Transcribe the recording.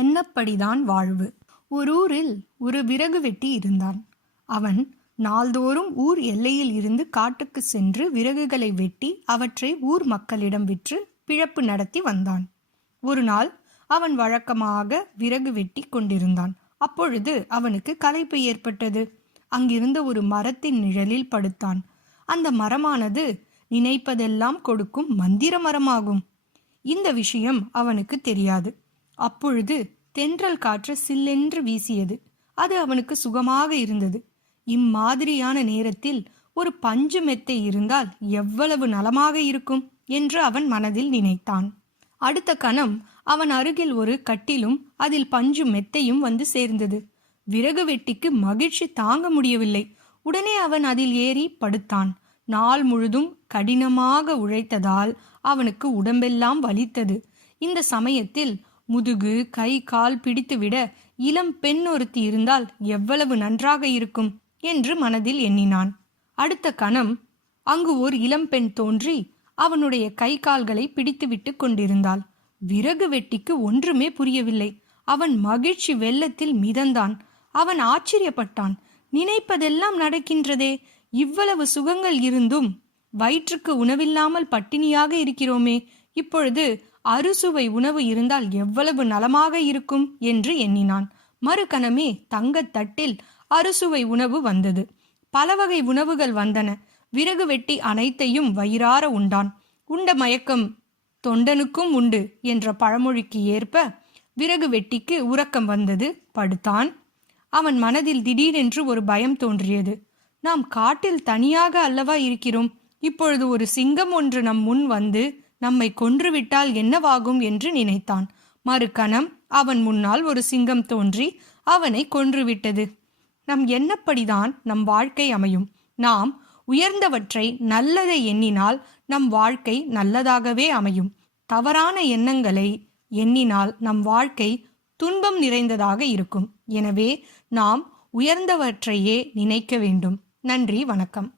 என்னப்படிதான் வாழ்வு ஒரு ஊரில் ஒரு விறகு வெட்டி இருந்தான் அவன் நாள்தோறும் ஊர் எல்லையில் இருந்து காட்டுக்கு சென்று விறகுகளை வெட்டி அவற்றை ஊர் மக்களிடம் விற்று பிழப்பு நடத்தி வந்தான் ஒரு நாள் அவன் வழக்கமாக விறகு வெட்டி கொண்டிருந்தான் அப்பொழுது அவனுக்கு கலைப்பு ஏற்பட்டது அங்கிருந்த ஒரு மரத்தின் நிழலில் படுத்தான் அந்த மரமானது நினைப்பதெல்லாம் கொடுக்கும் மந்திர மரமாகும் இந்த விஷயம் அவனுக்கு தெரியாது அப்பொழுது தென்றல் காற்று சில்லென்று வீசியது அது அவனுக்கு சுகமாக இருந்தது இம்மாதிரியான நேரத்தில் ஒரு பஞ்சு மெத்தை இருந்தால் எவ்வளவு நலமாக இருக்கும் என்று அவன் மனதில் நினைத்தான் அடுத்த கணம் அவன் அருகில் ஒரு கட்டிலும் அதில் பஞ்சு மெத்தையும் வந்து சேர்ந்தது விறகு வெட்டிக்கு மகிழ்ச்சி தாங்க முடியவில்லை உடனே அவன் அதில் ஏறி படுத்தான் நாள் முழுதும் கடினமாக உழைத்ததால் அவனுக்கு உடம்பெல்லாம் வலித்தது இந்த சமயத்தில் முதுகு கை கால் பிடித்துவிட இளம் பெண் ஒருத்தி இருந்தால் எவ்வளவு நன்றாக இருக்கும் என்று மனதில் எண்ணினான் அடுத்த கணம் அங்கு ஓர் இளம்பெண் தோன்றி அவனுடைய கை கால்களை பிடித்துவிட்டு கொண்டிருந்தாள் விறகு வெட்டிக்கு ஒன்றுமே புரியவில்லை அவன் மகிழ்ச்சி வெள்ளத்தில் மிதந்தான் அவன் ஆச்சரியப்பட்டான் நினைப்பதெல்லாம் நடக்கின்றதே இவ்வளவு சுகங்கள் இருந்தும் வயிற்றுக்கு உணவில்லாமல் பட்டினியாக இருக்கிறோமே இப்பொழுது அறுசுவை உணவு இருந்தால் எவ்வளவு நலமாக இருக்கும் என்று எண்ணினான் மறுகணமே தங்கத்தட்டில் அறுசுவை உணவு வந்தது பல வகை உணவுகள் வந்தன விறகு வெட்டி அனைத்தையும் வயிறார உண்டான் உண்ட மயக்கம் தொண்டனுக்கும் உண்டு என்ற பழமொழிக்கு ஏற்ப விறகு வெட்டிக்கு உறக்கம் வந்தது படுத்தான் அவன் மனதில் திடீரென்று ஒரு பயம் தோன்றியது நாம் காட்டில் தனியாக அல்லவா இருக்கிறோம் இப்பொழுது ஒரு சிங்கம் ஒன்று நம் முன் வந்து நம்மை கொன்றுவிட்டால் என்னவாகும் என்று நினைத்தான் மறுகணம் அவன் முன்னால் ஒரு சிங்கம் தோன்றி அவனை கொன்றுவிட்டது நம் எண்ணப்படிதான் நம் வாழ்க்கை அமையும் நாம் உயர்ந்தவற்றை நல்லதை எண்ணினால் நம் வாழ்க்கை நல்லதாகவே அமையும் தவறான எண்ணங்களை எண்ணினால் நம் வாழ்க்கை துன்பம் நிறைந்ததாக இருக்கும் எனவே நாம் உயர்ந்தவற்றையே நினைக்க வேண்டும் நன்றி வணக்கம்